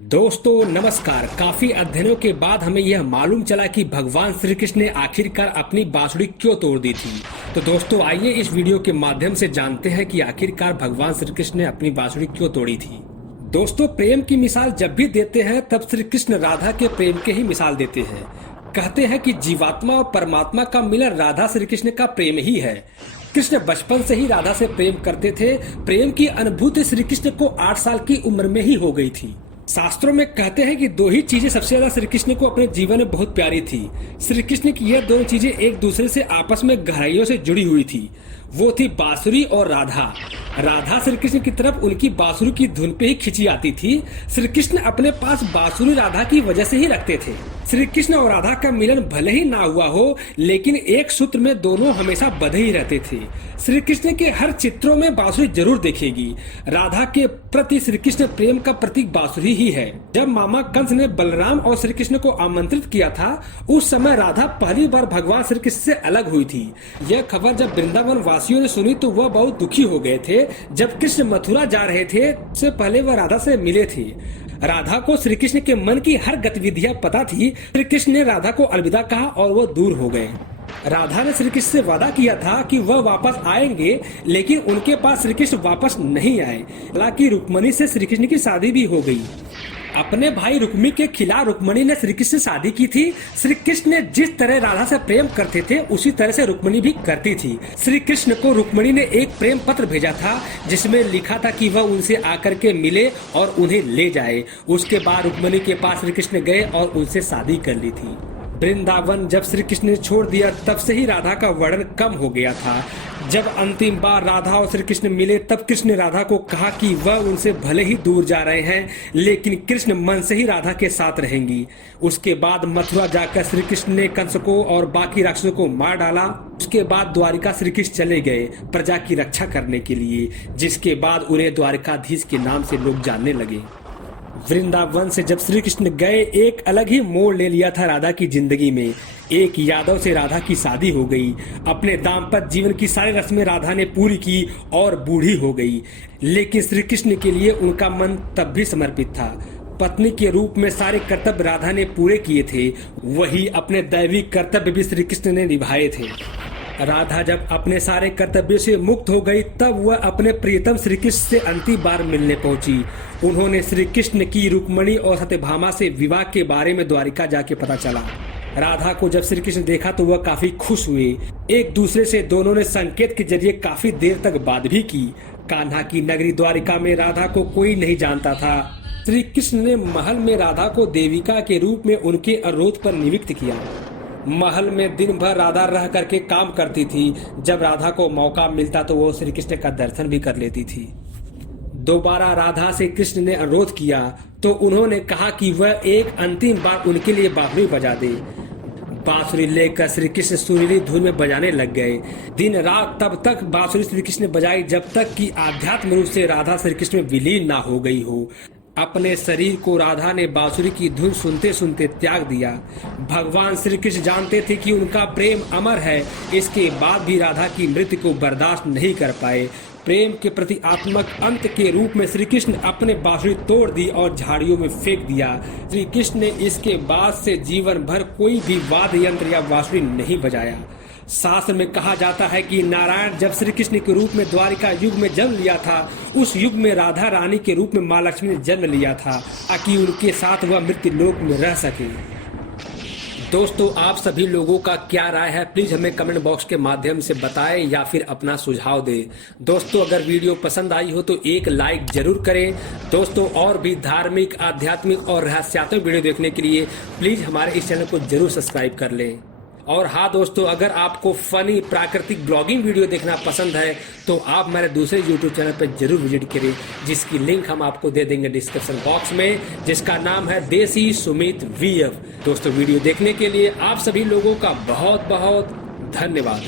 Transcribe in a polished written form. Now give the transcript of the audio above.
दोस्तों नमस्कार। काफी अध्ययनों के बाद हमें यह मालूम चला कि भगवान श्री कृष्ण ने आखिरकार अपनी बांसुरी क्यों तोड़ दी थी। तो दोस्तों आइए इस वीडियो के माध्यम से जानते हैं कि आखिरकार भगवान श्री कृष्ण ने अपनी बांसुरी क्यों तोड़ी थी। दोस्तों प्रेम की मिसाल जब भी देते हैं तब श्री कृष्ण राधा के प्रेम के ही मिसाल देते हैं। कहते हैं कि जीवात्मा और परमात्मा का मिलन राधा श्री कृष्ण का प्रेम ही है। कृष्ण बचपन से ही राधा से प्रेम करते थे। प्रेम की अनुभूति श्री कृष्ण को 8 साल की उम्र में ही हो गई थी। शास्त्रों में कहते हैं कि 2 ही चीजें सबसे ज्यादा श्री कृष्ण को अपने जीवन में बहुत प्यारी थी। श्री कृष्ण की यह 2 चीजें एक दूसरे से आपस में गहराइयों से जुड़ी हुई थी। वो थी बांसुरी और राधा। राधा श्री कृष्ण की तरफ उनकी बांसुरी की धुन पे ही खिंची आती थी। श्री कृष्ण अपने पास बांसुरी राधा की वजह से ही रखते थे। श्री कृष्ण और राधा का मिलन भले ही ना हुआ हो, लेकिन एक सूत्र में दोनों हमेशा बंधे ही रहते थे। श्री कृष्ण के हर चित्रों में बांसुरी जरूर देखेगी। राधा के प्रति श्री कृष्ण प्रेम का प्रतीक बांसुरी ही है। जब मामा कंस ने बलराम और श्री कृष्ण को आमंत्रित किया था, उस समय राधा पहली बार भगवान श्री कृष्ण से अलग हुई थी। यह खबर जब वृंदावन वासियों ने सुनी तो वह बहुत दुखी हो गए थे। जब कृष्ण मथुरा जा रहे थे, उससे पहले वह राधा से मिले थे। राधा को श्री कृष्ण के मन की हर गतिविधियां पता थी। श्री कृष्ण ने राधा को अलविदा कहा और वो दूर हो गए। राधा ने श्री कृष्ण से वादा किया था कि वह वापस आएंगे, लेकिन उनके पास श्री कृष्ण वापस नहीं आए। हालांकि रुक्मणी से श्री कृष्ण की शादी भी हो गई। अपने भाई रुक्मी के खिलाफ रुक्मणी ने श्री कृष्ण से शादी की थी। श्री कृष्ण ने जिस तरह राधा से प्रेम करते थे उसी तरह से रुक्मणी भी करती थी। श्री कृष्ण को रुक्मणी ने एक प्रेम पत्र भेजा था जिसमें लिखा था कि वह उनसे आकर के मिले और उन्हें ले जाए। उसके बाद रुक्मणी के पास श्री कृष्ण गए और उनसे शादी कर ली थी। वृंदावन जब श्री कृष्ण ने छोड़ दिया तब से ही राधा का वर्णन कम हो गया था। जब अंतिम बार राधा और श्री कृष्ण मिले तब कृष्ण ने राधा को कहा कि वह उनसे भले ही दूर जा रहे हैं, लेकिन कृष्ण मन से ही राधा के साथ रहेंगी। उसके बाद मथुरा जाकर श्री कृष्ण ने कंस को और बाकी राक्षसों को मार डाला। उसके बाद द्वारिका श्री कृष्ण चले गए प्रजा की रक्षा करने के लिए, जिसके बाद उन्हें द्वारिकाधीश के नाम से लोग जानने लगे। वृंदावन से जब श्री कृष्ण गए, एक अलग ही मोड़ ले लिया था राधा की जिंदगी में। एक यादव से राधा की शादी हो गई। अपने दाम्पत्य जीवन की सारी रस्में राधा ने पूरी की और बूढ़ी हो गई, लेकिन श्री कृष्ण के लिए उनका मन तब भी समर्पित था। पत्नी के रूप में सारे कर्तव्य राधा ने पूरे किए थे, वही अपने दैविक कर्तव्य भी श्री कृष्ण ने निभाए थे। राधा जब अपने सारे कर्तव्यों से मुक्त हो गई तब वह अपने प्रियतम श्री कृष्ण से अंतिम बार मिलने पहुंची। उन्होंने श्री कृष्ण की रुक्मणी और सत्यभामा से विवाह के बारे में द्वारिका जाके पता चला। राधा को जब श्री कृष्ण देखा तो वह काफी खुश हुए। एक दूसरे से दोनों ने संकेत के जरिए काफी देर तक बात भी की। कान्हा की नगरी द्वारिका में राधा को कोई नहीं जानता था। श्री कृष्ण ने महल में राधा को देविका के रूप में उनके अनुरोध पर नियुक्त किया। महल में दिन भर राधा रह करके काम करती थी। जब राधा को मौका मिलता तो वो श्री कृष्ण का दर्शन भी कर लेती थी। दोबारा राधा से कृष्ण ने अनुरोध किया तो उन्होंने कहा कि वह एक अंतिम बार उनके लिए बांसुरी बजा दे। बांसुरी लेकर श्री कृष्ण सुरीली धुन में बजाने लग गए। दिन रात तब तक बांसुरी श्री कृष्ण ने बजाई जब तक कि आध्यात्म रूप से राधा श्री कृष्ण में विलीन ना हो गई हो। अपने शरीर को राधा ने बांसुरी की धुन सुनते सुनते त्याग दिया। भगवान श्री कृष्ण जानते थे कि उनका प्रेम अमर है, इसके बाद भी राधा की मृत्यु को बर्दाश्त नहीं कर पाए। प्रेम के प्रतीकात्मक अंत के रूप में श्री कृष्ण अपने बांसुरी तोड़ दी और झाड़ियों में फेंक दिया। श्री कृष्ण ने इसके बाद से जीवन भर कोई भी वाद्य यंत्र या बांसुरी नहीं बजाया। शास्त्र में कहा जाता है कि नारायण जब श्री कृष्ण के रूप में द्वारिका युग में जन्म लिया था, उस युग में राधा रानी के रूप में माँ लक्ष्मी ने जन्म लिया था ताकि उनके साथ वह मृत्यु लोक में रह सके। दोस्तों आप सभी लोगों का क्या राय है, प्लीज हमें कमेंट बॉक्स के माध्यम से बताएं या फिर अपना सुझाव दें। दोस्तों अगर वीडियो पसंद आई हो तो एक लाइक जरूर करें। दोस्तों और भी धार्मिक, आध्यात्मिक और रहस्यात्मक वीडियो देखने के लिए प्लीज हमारे इस चैनल को जरूर सब्सक्राइब कर लें। और हाँ दोस्तों, अगर आपको फनी प्राकृतिक ब्लॉगिंग वीडियो देखना पसंद है तो आप मेरे दूसरे यूट्यूब चैनल पर जरूर विजिट करें, जिसकी लिंक हम आपको दे देंगे डिस्क्रिप्शन बॉक्स में, जिसका नाम है देसी सुमित वीएफ। दोस्तों वीडियो देखने के लिए आप सभी लोगों का बहुत बहुत धन्यवाद।